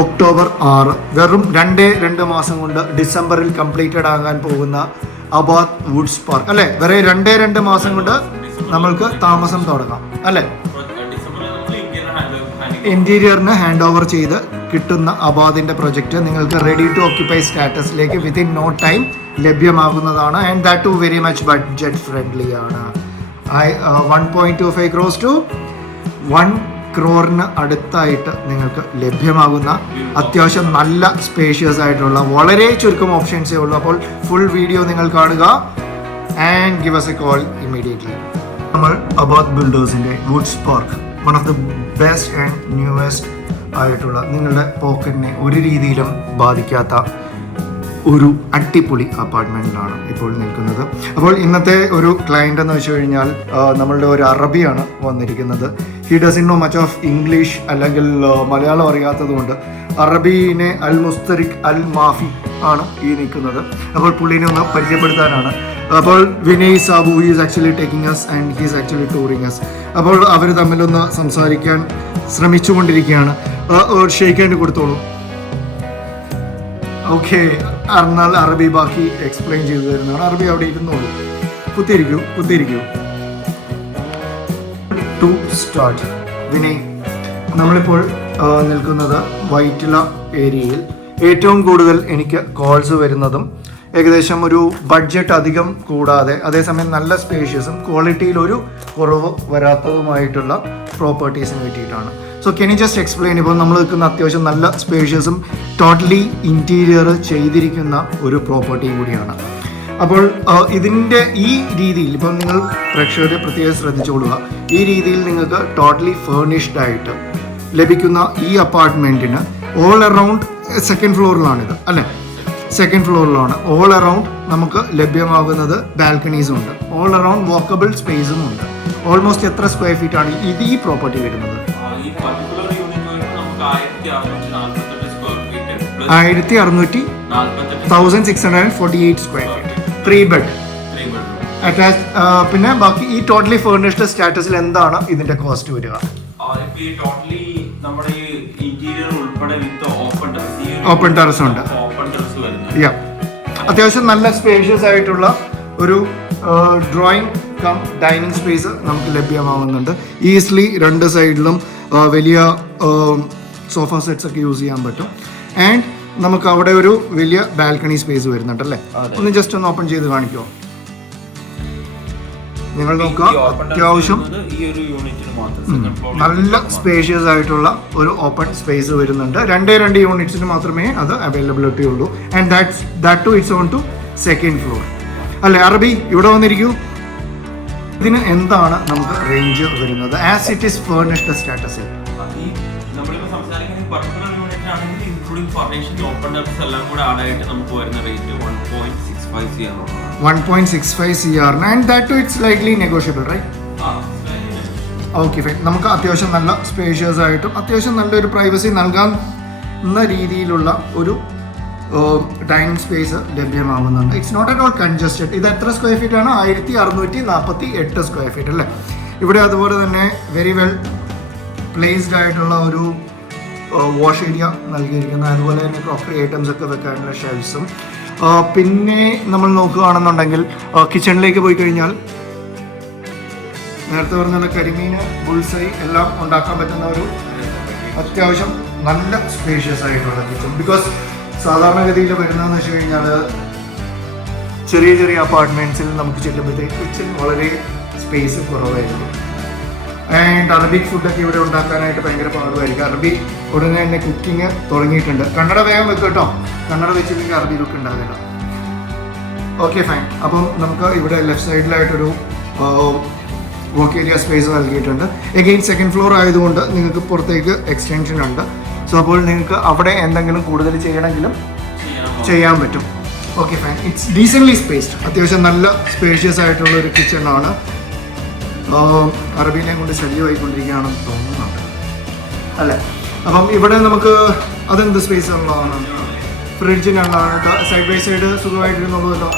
October 6 വെറും 2 മാസം കൊണ്ട് ഡിസംബറിൽ കംപ്ലീറ്റഡ് ആകാൻ പോകുന്ന അബാദ് വുഡ്സ് പാർക്ക് അല്ലേ? വേറെ 2 മാസം കൊണ്ട് നമ്മൾക്ക് താമസം തുടങ്ങാം അല്ലേ? ഇന്റീരിയറിന് ഹാൻഡ് ഓവർ ചെയ്ത് കിട്ടുന്ന അബാദിന്റെ പ്രൊജക്റ്റ് നിങ്ങൾക്ക് റെഡി ടു ഓക്യുപ്പൈ സ്റ്റാറ്റസിലേക്ക് വിത്തിൻ നോ ടൈം ലഭ്യമാകുന്നതാണ്. And that too very much budget friendly ആണ്. 1.25 crores to 1 crore അടുത്തായിട്ട് നിങ്ങൾക്ക് ലഭ്യമാകുന്ന അത്യാവശ്യം നല്ല സ്പേഷ്യസ് ആയിട്ടുള്ള വളരെ ചുരുക്കം ഓപ്ഷൻസേ ഉള്ളൂ. അപ്പോൾ ഫുൾ വീഡിയോ നിങ്ങൾ കാണുക and give us a call immediately. നമ്മൾ അബാദ് ബിൽഡേഴ്സിൻ്റെ woods park one of the best and newest ആയിട്ടുള്ള നിങ്ങളുടെ പോക്കറ്റിനെ ഒരു രീതിയിലും ബാധിക്കാത്ത ഒരു അടിപൊളി അപ്പാർട്ട്മെൻറ്റിലാണ് ഇപ്പോൾ നിൽക്കുന്നത്. അപ്പോൾ ഇന്നത്തെ ഒരു ക്ലയൻ്റ് എന്ന് വെച്ച് കഴിഞ്ഞാൽ നമ്മളുടെ ഒരു അറബിയാണ് വന്നിരിക്കുന്നത്. He doesn't know much of English അല്ലെങ്കിൽ മലയാളം അറിയാത്തത് കൊണ്ട് അറബീനെ അൽ മുസ്തരിഖ് അൽ മാഫി ആണ് ഈ നിൽക്കുന്നത്. അപ്പോൾ പുള്ളീനെ ഒന്ന് പരിചയപ്പെടുത്താനാണ്. അപ്പോൾ Vinay Sabu is actually taking us and he's actually touring us. അപ്പോൾ അവർ തമ്മിലൊന്ന് സംസാരിക്കാൻ ശ്രമിച്ചുകൊണ്ടിരിക്കുകയാണ്. ഷെയ്ക്ക് ഹാൻഡ് കൊടുത്തോളൂ. ഓക്കെ, എന്നാൽ അറബി ബാക്കി എക്സ്പ്ലെയിൻ ചെയ്തു തരുന്നതാണ്. അറബി അവിടെ ഇരുന്നോളൂ. കുത്തിരിക്കൂ. ടു സ്റ്റാർട്ട് വിനയ്, നമ്മളിപ്പോൾ നിൽക്കുന്നത് വൈറ്റില ഏരിയയിൽ. ഏറ്റവും കൂടുതൽ എനിക്ക് കോൾസ് വരുന്നതും ഏകദേശം ഒരു ബഡ്ജറ്റ് അധികം കൂടാതെ അതേസമയം നല്ല സ്പേഷ്യസും ക്വാളിറ്റിയിൽ ഒരു കുറവ് വരാത്തതുമായിട്ടുള്ള പ്രോപ്പർട്ടീസിന് പറ്റിയിട്ടാണ്. So can you just explain? ഇപ്പോൾ നമ്മൾ നിൽക്കുന്ന അത്യാവശ്യം നല്ല സ്പേഷ്യസും ടോട്ടലി ഇൻറ്റീരിയർ ചെയ്തിരിക്കുന്ന ഒരു പ്രോപ്പർട്ടിയും കൂടിയാണ്. അപ്പോൾ ഇതിൻ്റെ ഈ രീതിയിൽ ഇപ്പം നിങ്ങൾ പ്രേക്ഷകരെ പ്രത്യേകം ശ്രദ്ധിച്ചോളുക. ഈ രീതിയിൽ നിങ്ങൾക്ക് ടോട്ടലി ഫേർണിഷ്ഡ് ആയിട്ട് ലഭിക്കുന്ന ഈ അപ്പാർട്ട്മെൻറ്റിന് ഓൾ അറൗണ്ട് സെക്കൻഡ് ഫ്ലോറിലാണിത് അല്ലേ? സെക്കൻഡ് ഫ്ലോറിലാണ്. ഓൾ അറൗണ്ട് നമുക്ക് ലഭ്യമാകുന്നത് ബാൽക്കണീസും ഉണ്ട്. ഓൾ അറൗണ്ട് വാക്കബിൾ സ്പേസും ഉണ്ട്. ഓൾമോസ്റ്റ് എത്ര സ്ക്വയർ ഫീറ്റ് ആണ് ഇത് ഈ പ്രോപ്പർട്ടി വരുന്നത്? 1648 സ്ക്വയർ ഫീറ്റ്, 3 ബെഡ് അറ്റാച്ച്. പിന്നെ ബാക്കി ഈ ടോട്ടലി ഫേർണിഷ്ഡ് സ്റ്റാറ്റസിൽ എന്താണ് ഇതിന്റെ കോസ്റ്റ് വരിക? ഓപ്പൺ ടെറസ് ഉണ്ട്. അത്യാവശ്യം നല്ല സ്പേഷ്യസ് ആയിട്ടുള്ള ഒരു ഡ്രോയിങ് കം ഡൈനിങ് സ്പേസ് നമുക്ക് ലഭ്യമാവുന്നുണ്ട്. ഈസിലി 2 സൈഡിലും വലിയ സോഫ സെറ്റ്സ് ഒക്കെ യൂസ് ചെയ്യാൻ പറ്റും. ആൻഡ് നമുക്ക് അവിടെ ഒരു വലിയ ബാൽക്കണി സ്പേസ് വരുന്നുണ്ട് അല്ലേ? ഒന്ന് ജസ്റ്റ് ഒന്ന് ഓപ്പൺ ചെയ്ത് കാണിക്കുമോ? നിങ്ങൾ നോക്കുക, അത്യാവശ്യം നല്ല സ്പേഷ്യസ് ആയിട്ടുള്ള ഒരു ഓപ്പൺ സ്പേസ് വരുന്നുണ്ട്. 2 യൂണിറ്റ്സിന് മാത്രമേ അത് അവൈലബിലിറ്റി ഉള്ളൂ. And that too it's on to second floor അല്ലേ? അറബി ഇവിടെ വന്നിരിക്കൂ. ഇതിന് എന്താണ് നമുക്ക് റേഞ്ച് വരുന്നത് ആസ് ഇറ്റ് ഈസ് ഫേർണിഷ്ഡ് സ്റ്റാറ്റസിൽ? 1.65 CR and that too it's slightly negotiable, right? Okay fine. നമുക്ക് അത്യാവശ്യം നല്ല സ്പേഷ്യസ് ആയിട്ടും അത്യാവശ്യം നല്ലൊരു പ്രൈവസി നൽകാവുന്ന രീതിയിലുള്ള ഒരു ഡൈനിങ് സ്പേസ് ലഭ്യമാകുന്നുണ്ട്. It's not at all congested. ഇത് എത്ര സ്ക്വയർ ഫീറ്റ് ആണ്? 1648 സ്ക്വയർ ഫീറ്റ് അല്ലേ? ഇവിടെ അതുപോലെ തന്നെ വെരി വെൽ പ്ലേസ്ഡ് ആയിട്ടുള്ള ഒരു വാഷ് ഏരിയ നൽകിയിരിക്കുന്നത്. അതുപോലെ തന്നെ ക്രോക്കറി ഐറ്റംസ് ഒക്കെ വെക്കാനുള്ള ഷെൽഫ്സും. പിന്നെ നമ്മൾ നോക്കുകയാണെന്നുണ്ടെങ്കിൽ കിച്ചണിലേക്ക് പോയി കഴിഞ്ഞാൽ നേരത്തെ പറഞ്ഞ കരിമീൻ, ബുൾസൈ എല്ലാം ഉണ്ടാക്കാൻ പറ്റുന്ന ഒരു അത്യാവശ്യം നല്ല സ്പേഷ്യസ് ആയിട്ടുള്ള കിച്ചൺ. ബിക്കോസ് സാധാരണഗതിയിൽ വരുന്നതെന്ന് വെച്ച് കഴിഞ്ഞാൽ ചെറിയ അപ്പാർട്ട്മെൻറ്റ്സിൽ നമുക്ക് ചെല്ലുമ്പോഴത്തേക്ക് കിച്ചൺ വളരെ സ്പേസ് കുറവായിരിക്കും. ആൻഡ് അറബിക് ഫുഡൊക്കെ ഇവിടെ ഉണ്ടാക്കാനായിട്ട് ഭയങ്കര പാടുമായിരിക്കും. അറബി ഉടനെ തന്നെ കുക്കിംഗ് തുടങ്ങിയിട്ടുണ്ട്. കന്നഡ വേഗം വെക്കും കേട്ടോ. കന്നഡ വെച്ചില്ലെങ്കിൽ അറബി ലുക്ക് ഉണ്ടാവില്ല. Okay fine. അപ്പം നമുക്ക് ഇവിടെ ലെഫ്റ്റ് സൈഡിലായിട്ടൊരു വർക്ക് ഏരിയ സ്പേസ് നൽകിയിട്ടുണ്ട്. എഗെയിൻ സെക്കൻഡ് ഫ്ലോർ ആയതുകൊണ്ട് നിങ്ങൾക്ക് പുറത്തേക്ക് എക്സ്റ്റൻഷൻ ഉണ്ട്. സോ അപ്പോൾ നിങ്ങൾക്ക് അവിടെ എന്തെങ്കിലും കൂടുതൽ ചെയ്യണമെങ്കിലും ചെയ്യാൻ പറ്റും. Okay fine. It's decently spaced. അത്യാവശ്യം നല്ല സ്പേഷ്യസ് ആയിട്ടുള്ള ഒരു കിച്ചണാണ്. അറബീനെ കൊണ്ട് ശല്യമായിക്കൊണ്ടിരിക്കുകയാണെന്ന് തോന്നുന്നുണ്ട് അല്ലേ? അപ്പം ഇവിടെ നമുക്ക് അതെന്ത് സ്പേസ് ഉള്ളതാണ്? ഫ്രിഡ്ജിനുള്ളതാണ്. സൈഡ് ബൈ സൈഡ് സുഖമായിട്ടിരുന്നുള്ളതല്ലോ.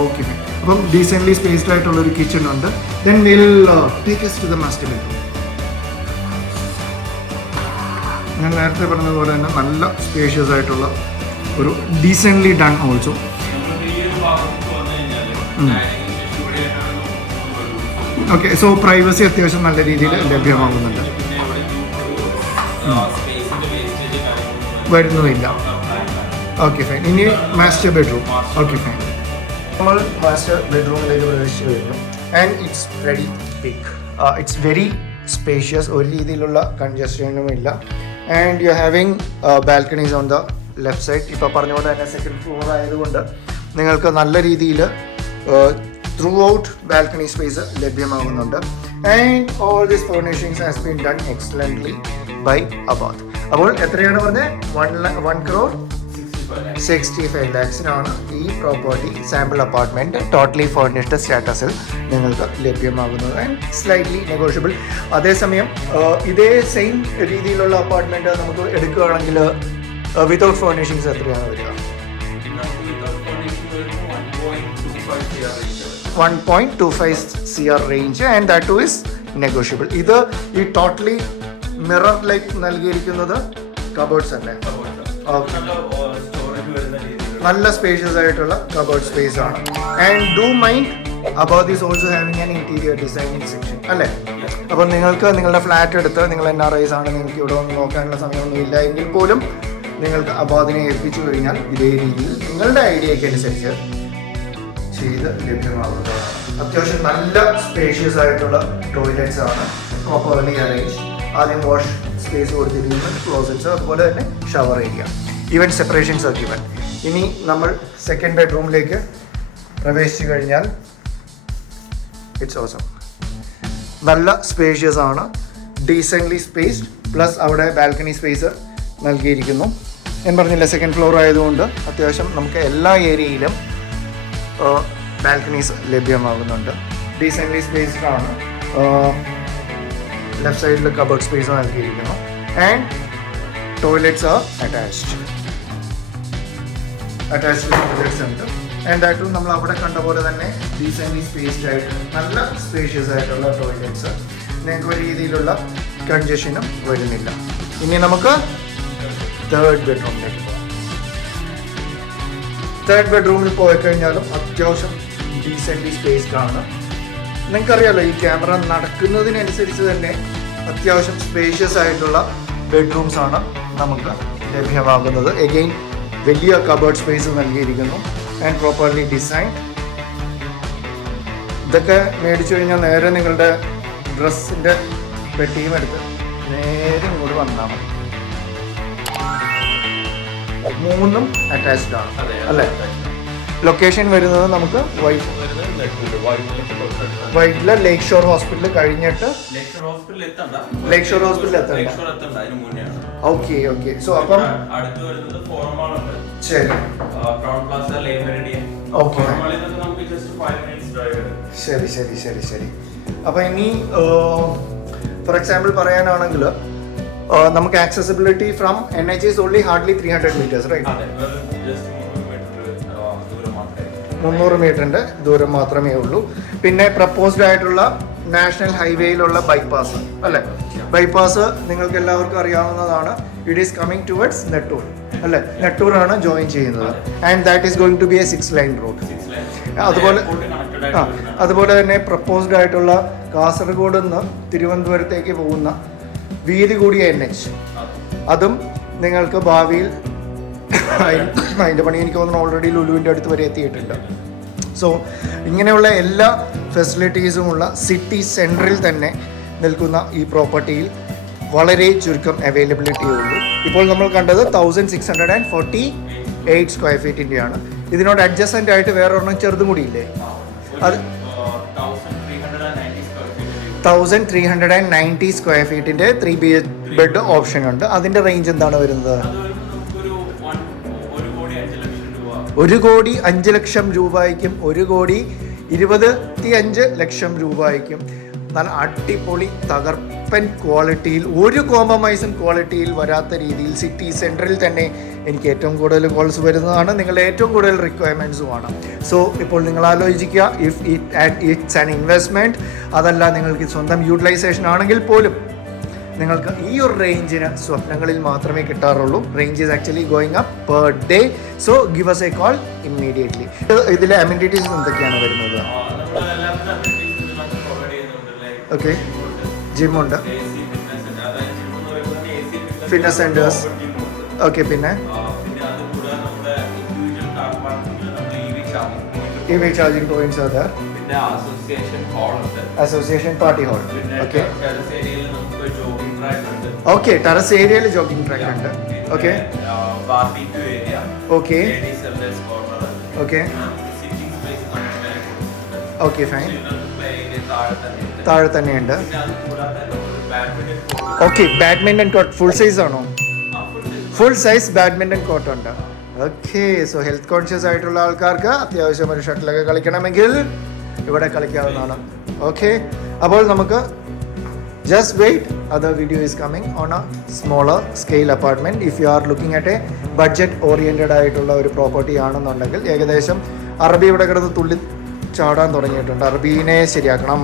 Okay fine. അപ്പം ഡീസൻ്റ്ലി സ്പേസ്ഡ് ആയിട്ടുള്ളൊരു കിച്ചൺ ഉണ്ട്. Then will take us to the master bedroom. ഞാൻ നേരത്തെ പറഞ്ഞതുപോലെ തന്നെ നല്ല സ്പേഷ്യസ് ആയിട്ടുള്ള ഒരു decently done also. Okay, so privacy അത്യാവശ്യം നല്ല രീതിയിൽ ലഭ്യമാകുന്നുണ്ട്, വരുന്നുമില്ല. Okay fine. ഇനി മാസ്റ്റർ ബെഡ്റൂം. Okay fine. നമ്മൾ മാസ്റ്റർ ബെഡ്റൂമിലേക്ക് പ്രവേശിച്ചു കഴിഞ്ഞു. And it's very big, it's very spacious, ഒരു രീതിയിലുള്ള കൺജസ്റ്റനും ഇല്ല. And you having balconies on the left side. ഇപ്പോൾ പറഞ്ഞ പോലെ തന്നെ സെക്കൻഡ് ഫ്ലോർ ആയതുകൊണ്ട് നിങ്ങൾക്ക് നല്ല രീതിയിൽ ത്രൂ ഔട്ട് ബാൽക്കണി സ്പേസ് ലഭ്യമാകുന്നുണ്ട്. And all these furnishings has been done excellently by Abad. അപ്പോൾ എത്രയാണ് പറഞ്ഞത്? 1,65 lakhs ഈ property sample apartment totally furnished സ്റ്റാറ്റസിൽ നിങ്ങൾക്ക് ലഭ്യമാകുന്നത്. And slightly negotiable. അതേസമയം ഇതേ സെയിം രീതിയിലുള്ള അപ്പാർട്ട്മെൻറ്റ് നമുക്ക് എടുക്കുകയാണെങ്കിൽ വിതൗട്ട് ഫർണിഷിങ്സ് എത്രയാണ് വരിക? 1.25 CR range. And that two is negotiable. ഇത് ഈ ടോട്ടലി മിറർ ലൈക്ക് നൽകിയിരിക്കുന്നത് കബേർഡ്സ് അല്ലേ? ഓക്കെ, നല്ല സ്പേഷ്യസ് ആയിട്ടുള്ള കബേർഡ് സ്പേസ് ആണ്. And do mind about this also having an interior designing section അല്ലേ? അപ്പോൾ നിങ്ങൾക്ക് നിങ്ങളുടെ ഫ്ലാറ്റ് എടുത്ത് നിങ്ങൾ NRIs ആണ്, നിങ്ങൾക്ക് ഇവിടെ ഒന്ന് നോക്കാനുള്ള സമയമൊന്നും ഇല്ല എങ്കിൽ പോലും നിങ്ങൾക്ക് അബാദിനെ ഏൽപ്പിച്ചു കഴിഞ്ഞാൽ ഇതേ രീതിയിൽ നിങ്ങളുടെ ഐഡിയയ്ക്ക് അനുസരിച്ച് ചെയ്ത് ലഭ്യമാകുന്നതാണ്. അത്യാവശ്യം നല്ല സ്പേഷ്യസ് ആയിട്ടുള്ള ടോയ്ലറ്റ്സ് ആണ്, പ്രോപ്പർലി അറേഞ്ച്. ആദ്യം വാഷ് സ്പേസ് കൊടുത്തിരിക്കുന്നു, ക്ലോസറ്റ്സ്, അതുപോലെ തന്നെ ഷവർ ഏരിയ, ഈവൻ സെപ്പറേഷൻസ് ഒക്കെ ഇവൻ. ഇനി നമ്മൾ സെക്കൻഡ് ബെഡ്റൂമിലേക്ക് പ്രവേശിച്ചു കഴിഞ്ഞാൽ ഇറ്റ്സ് ഓസം. നല്ല സ്പേഷ്യസ് ആണ്, ഡീസെൻ്റ്ലി സ്പേസ്ഡ്, പ്ലസ് അവിടെ ബാൽക്കണി സ്പേസ് നൽകിയിരിക്കുന്നു. ഞാൻ പറഞ്ഞില്ല, സെക്കൻഡ് ഫ്ലോർ ആയതുകൊണ്ട് അത്യാവശ്യം നമുക്ക് എല്ലാ ഏരിയയിലും ബാൽക്കണീസ് ലഭ്യമാകുന്നുണ്ട്. ഡീസെൻ്റ്ലി സ്പേസ്ഡ് ആണ്. ലെഫ്റ്റ് സൈഡിൽ കബേർഡ് സ്പേസ് നൽകിയിരിക്കുന്നു. And toilets are attached toilets ഉണ്ട്. ആൻഡ് ദാറ്റും നമ്മൾ അവിടെ കണ്ട പോലെ തന്നെ ഡീസെൻ്റ്ലി സ്പേസ്ഡ് ആയിട്ട് നല്ല സ്പേഷ്യസ് ആയിട്ടുള്ള ടോയ്ലറ്റ്സ്. നിങ്ങൾക്ക് ഒരു രീതിയിലുള്ള കൺജഷനും വരുന്നില്ല. ഇനി നമുക്ക് തേർഡ് ബെഡ്റൂമിലേക്ക് പോകാം. തേർഡ് ബെഡ്റൂമിൽ പോയി കഴിഞ്ഞാലും അത്യാവശ്യം ഡീസെൻ്റ്ലി സ്പേസ്ഡ് ആണ്. നിങ്ങൾക്കറിയാമല്ലോ, ഈ ക്യാമറ നടക്കുന്നതിനനുസരിച്ച് തന്നെ അത്യാവശ്യം സ്പേഷ്യസ് ആയിട്ടുള്ള ബെഡ്റൂംസ് ആണ് നമുക്ക് ലഭ്യമാകുന്നത്. എഗെയിൻ വലിയ കബേർഡ് സ്പേസ് നൽകിയിരിക്കുന്നു ആൻഡ് പ്രോപ്പർലി ഡിസൈൻ. ഇതൊക്കെ മേടിച്ചു കഴിഞ്ഞാൽ നേരെ നിങ്ങളുടെ ഡ്രസ്സിൻ്റെ പെട്ടിയും എടുത്ത് നേരെ ഇങ്ങോട്ട് വന്നാൽ മതി. മൂന്നും അറ്റാച്ച്ഡ് ആണ് അല്ലേ? ലൊക്കേഷൻ വരുന്നത് നമുക്ക് വൈറ്റിലെ ലേക്ക് ഷോർ ഹോസ്പിറ്റൽ കഴിഞ്ഞിട്ട് ലേക്ക് ഷോർ ഹോസ്പിറ്റൽ എത്തണ്ട. Okay okay. സോ അപ്പം ശരി, ഓക്കെ, ശരി ശരി ശരി ശരി. അപ്പം ഇനി ഫോർ എക്സാമ്പിൾ പറയാനാണെങ്കിൽ നമുക്ക് accessibility from NH is only hardly 300 meters, right? 300 മീറ്ററിൻ്റെ ദൂരം മാത്രമേ ഉള്ളൂ. പിന്നെ പ്രപ്പോസ്ഡ് ആയിട്ടുള്ള നാഷണൽ ഹൈവേയിലുള്ള ബൈപ്പാസ് അല്ലേ? ബൈപ്പാസ് നിങ്ങൾക്ക് എല്ലാവർക്കും അറിയാവുന്നതാണ്. It is coming towards Nettoor അല്ലേ? നെട്ടൂറാണ് ജോയിൻ ചെയ്യുന്നത്. And that is going to be a 6-lane road. അതുപോലെ തന്നെ പ്രപ്പോസ്ഡ് ആയിട്ടുള്ള കാസർഗോഡ് നിന്ന് തിരുവനന്തപുരത്തേക്ക് പോകുന്ന വീതി കൂടിയ NH, അതും നിങ്ങൾക്ക് ഭാവിയിൽ അതിൻ്റെ പണി എനിക്ക് തോന്നുന്നു ഓൾറെഡി ലുലുവിൻ്റെ അടുത്ത് വരെ എത്തിയിട്ടുണ്ട്. സോ ഇങ്ങനെയുള്ള എല്ലാ ഫെസിലിറ്റീസുമുള്ള സിറ്റി സെൻറ്ററിൽ തന്നെ നിൽക്കുന്ന ഈ പ്രോപ്പർട്ടിയിൽ വളരെ ചുരുക്കം അവൈലബിലിറ്റി ഉള്ളൂ. ഇപ്പോൾ നമ്മൾ കണ്ടത് 1648 സ്ക്വയർ ഫീറ്റിൻ്റെയാണ്. ഇതിനോട് അഡ്ജസ്റ്റൻ്റ് ആയിട്ട് വേറെ ഒരെണ്ണം ചെറുതും കൂടിയില്ലേ? അത് 1390 സ്ക്വയർ ഫീറ്റിൻ്റെ 3 ബെഡ് ഓപ്ഷൻ ഉണ്ട്. അതിൻ്റെ റേഞ്ച് എന്താണ് വരുന്നത്? 1,05,00,000 രൂപയ്ക്കും 1,25,00,000 രൂപയ്ക്കും നല്ല അടിപൊളി തകർപ്പൻ ക്വാളിറ്റിയിൽ, ഒരു കോംപ്രമൈസും ക്വാളിറ്റിയിൽ വരാത്ത രീതിയിൽ സിറ്റി സെൻറ്ററിൽ തന്നെ എനിക്ക് ഏറ്റവും കൂടുതൽ കോൾസ് വരുന്നതാണ്. നിങ്ങളുടെ ഏറ്റവും കൂടുതൽ റിക്വയർമെൻറ്റ്സുമാണ്. സോ ഇപ്പോൾ നിങ്ങൾ ആലോചിക്കുക, ഇഫ് ഇറ്റ്സ് ആൻ ഇൻവെസ്റ്റ്മെൻറ്റ്, അതല്ല നിങ്ങൾക്ക് സ്വന്തം യൂട്ടിലൈസേഷൻ ആണെങ്കിൽ പോലും നിങ്ങൾക്ക് ഈ ഒരു റേഞ്ചിന് സ്വപ്നങ്ങളിൽ മാത്രമേ കിട്ടാറുള്ളൂ. Range is actually going up per day. So give us a call immediately. ഇതിലെ അമ്യൂണിറ്റീസ് എന്തൊക്കെയാണ് വരുന്നത്? ഓക്കെ, ജിമ്മുണ്ട്, ഫിറ്റ്നസ് സെന്റേഴ്സ്. ഓക്കെ, പിന്നെ EV charging points are there. പിന്നെ association party hall. Okay, jogging track ഉണ്ട്. ഓക്കെ, ടെറസ് ഏരിയയിൽ jogging track ഉണ്ട്. Okay, barbecue area, okay, ladies service corner, okay, sitting space okay, fine. Play area താഴെ താഴെ തന്നെയുണ്ട്. പിന്നെ അത് കൂടാതെ badminton okay, badminton court full size ആണോ? ഫുൾ സൈസ് ബാഡ്മിന്റൺ കോർട്ട് ഉണ്ട്. ഓക്കെ, സോ ഹെൽത്ത് കോൺഷ്യസ് ആയിട്ടുള്ള ആൾക്കാർക്ക് അത്യാവശ്യം ഒരു ഷട്ടിലൊക്കെ കളിക്കണമെങ്കിൽ ഇവിടെ കളിക്കാവുന്നതാണ്. ഓക്കെ, അപ്പോൾ നമുക്ക് just wait, other video is coming on a smaller scale apartment. If you are looking at a budget oriented ആയിട്ടുള്ള ഒരു പ്രോപ്പർട്ടി ആണെന്നുണ്ടെങ്കിൽ ഏകദേശം അറബി ഇവിടെ കിടന്ന് തുള്ളി ചാടാൻ തുടങ്ങിയിട്ടുണ്ട്. അറബീനെ ശരിയാക്കണം.